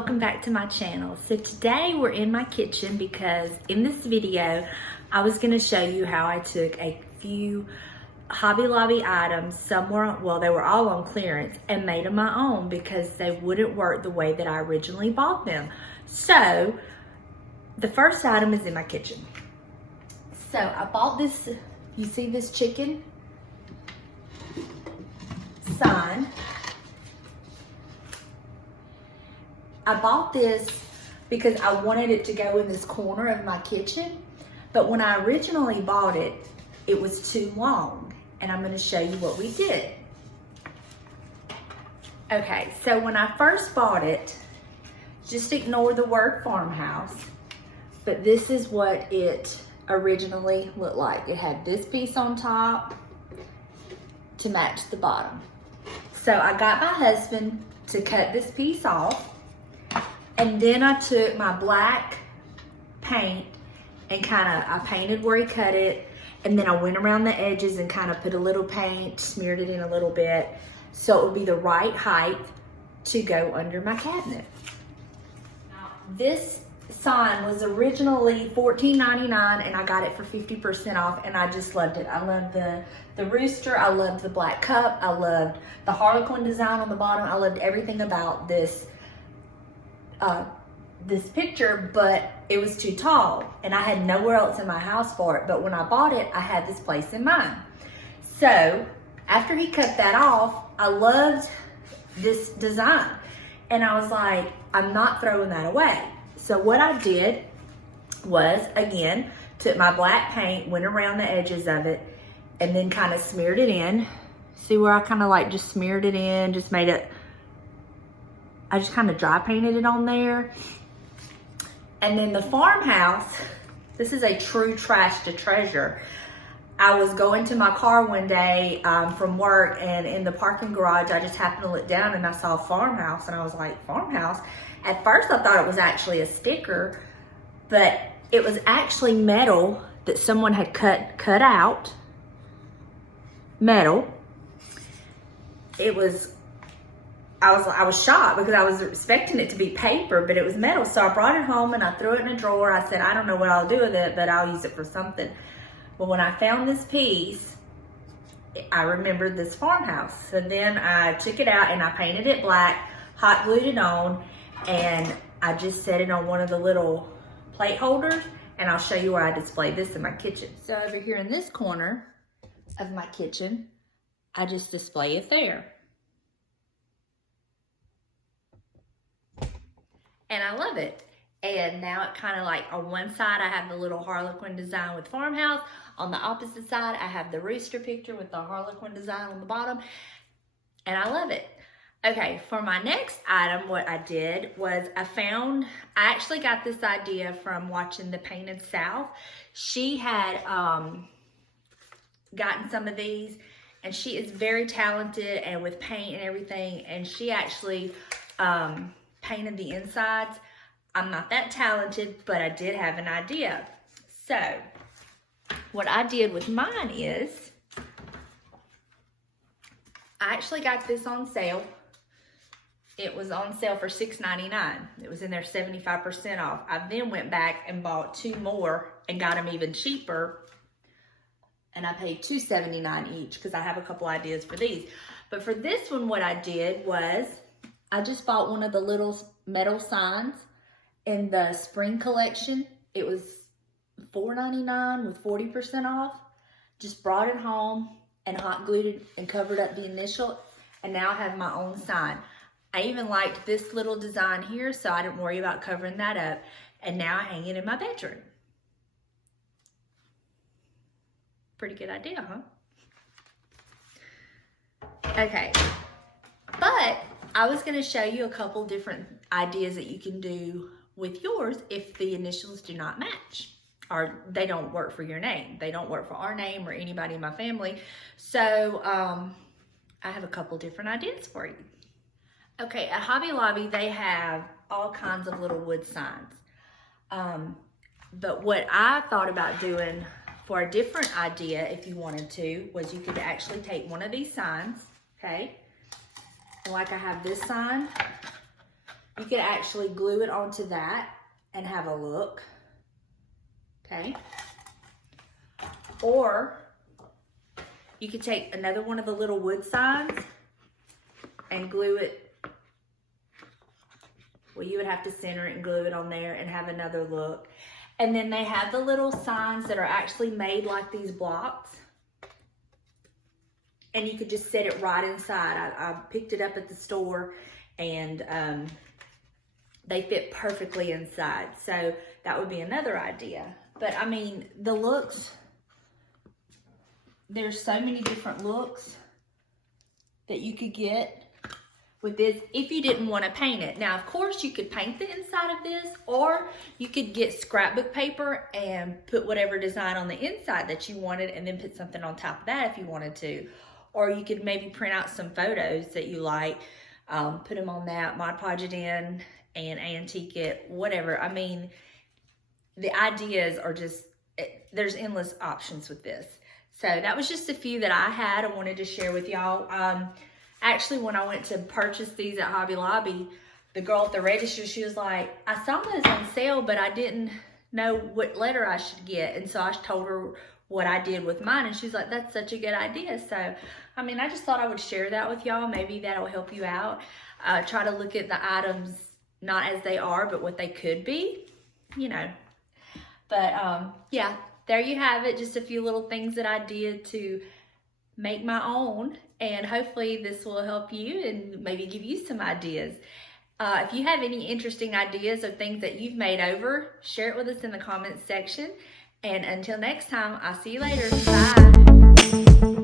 welcome back to my channel. So today we're in my kitchen because in this video I was going to show you how I took a few Hobby Lobby items, some were, well, they were all on clearance, and made them my own because they wouldn't work the way that I originally bought them. So the first item is in my kitchen. So I bought this, you see this chicken sign. I bought this because I wanted it to go in this corner of my kitchen, but when I originally bought it, it was too long, and I'm going to show you what we did. Okay, so when I first bought it, just ignore the word farmhouse, but this is what it originally looked like. It had this piece on top to match the bottom. So I got my husband to cut this piece off. And then I took my black paint and I painted where he cut it. And then I went around the edges and kind of put a little paint, smeared it in a little bit, so it would be the right height to go under my cabinet. Now, this sign was originally $14.99 and I got it for 50% off, and I just loved it. I loved the rooster, I loved the black cup, I loved the Harlequin design on the bottom. I loved everything about this picture, but it was too tall and I had nowhere else in my house for it. But when I bought it, I had this place in mind. So after he cut that off, I loved this design and I was like, I'm not throwing that away. So what I did was, again, took my black paint, went around the edges of it, and then kind of smeared it in. See where I kind of like just smeared it in, just made it, I just kind of dry painted it on there. And then the farmhouse, this is a true trash to treasure. I was going to my car one day from work, and in the parking garage, I just happened to look down and I saw farmhouse, and I was like, farmhouse? At first I thought it was actually a sticker, but it was actually metal that someone had cut out. Metal. It was, I was shocked because I was expecting it to be paper, but it was metal. So I brought it home and I threw it in a drawer. I said, I don't know what I'll do with it, but I'll use it for something. Well, when I found this piece, I remembered this farmhouse. So then I took it out and I painted it black, hot glued it on, and I just set it on one of the little plate holders, and I'll show you where I display this in my kitchen. So over here in this corner of my kitchen, I just display it there. And I love it. And now it kind of like, on one side I have the little Harlequin design with farmhouse. On the opposite side I have the rooster picture with the Harlequin design on the bottom. And I love it. Okay, for my next item, what I did was I actually got this idea from watching the Painted South. She had gotten some of these, and she is very talented and with paint and everything, and she actually painted the insides. I'm not that talented, but I did have an idea. So what I did with mine is I actually got this on sale. It was on sale for $6.99. It was in there 75% off. I then went back and bought two more and got them even cheaper, and I paid $2.79 each because I have a couple ideas for these. But for this one, what I did was I just bought one of the little metal signs in the spring collection. It was $4.99 with 40% off. Just brought it home and hot glued it and covered up the initial, and now I have my own sign. I even liked this little design here, so I didn't worry about covering that up, and now I hang it in my bedroom. Pretty good idea, huh? Okay, but I was going to show you a couple different ideas that you can do with yours if the initials do not match, or they don't work for your name. They don't work for our name or anybody in my family. So I have a couple different ideas for you. Okay, at Hobby Lobby, they have all kinds of little wood signs. But what I thought about doing for a different idea, if you wanted to, was you could actually take one of these signs, okay? Like I have this sign, you could actually glue it onto that and have a look. Okay. Or you could take another one of the little wood signs and glue it. Well, you would have to center it and glue it on there and have another look. And then they have the little signs that are actually made like these blocks. And you could just set it right inside. I picked it up at the store, and they fit perfectly inside. So that would be another idea. But I mean, the looks, there's so many different looks that you could get with this if you didn't want to paint it. Now, of course, you could paint the inside of this, or you could get scrapbook paper and put whatever design on the inside that you wanted and then put something on top of that if you wanted to. Or you could maybe print out some photos that you like, put them on that, Mod Podge it in, and antique it, whatever. I mean, the ideas are just, there's endless options with this. So that was just a few that I had. I wanted to share with y'all. Actually, when I went to purchase these at Hobby Lobby, the girl at the register, she was like, I saw those on sale, but I didn't know what letter I should get. And so I told her what I did with mine, and she's like, that's such a good idea. So, I mean, I just thought I would share that with y'all. Maybe that'll help you out. Try to look at the items not as they are, but what they could be, you know. But, yeah, there you have it. Just a few little things that I did to make my own, and hopefully this will help you and maybe give you some ideas. If you have any interesting ideas of things that you've made over, share it with us in the comments section. And until next time, I'll see you later. Bye.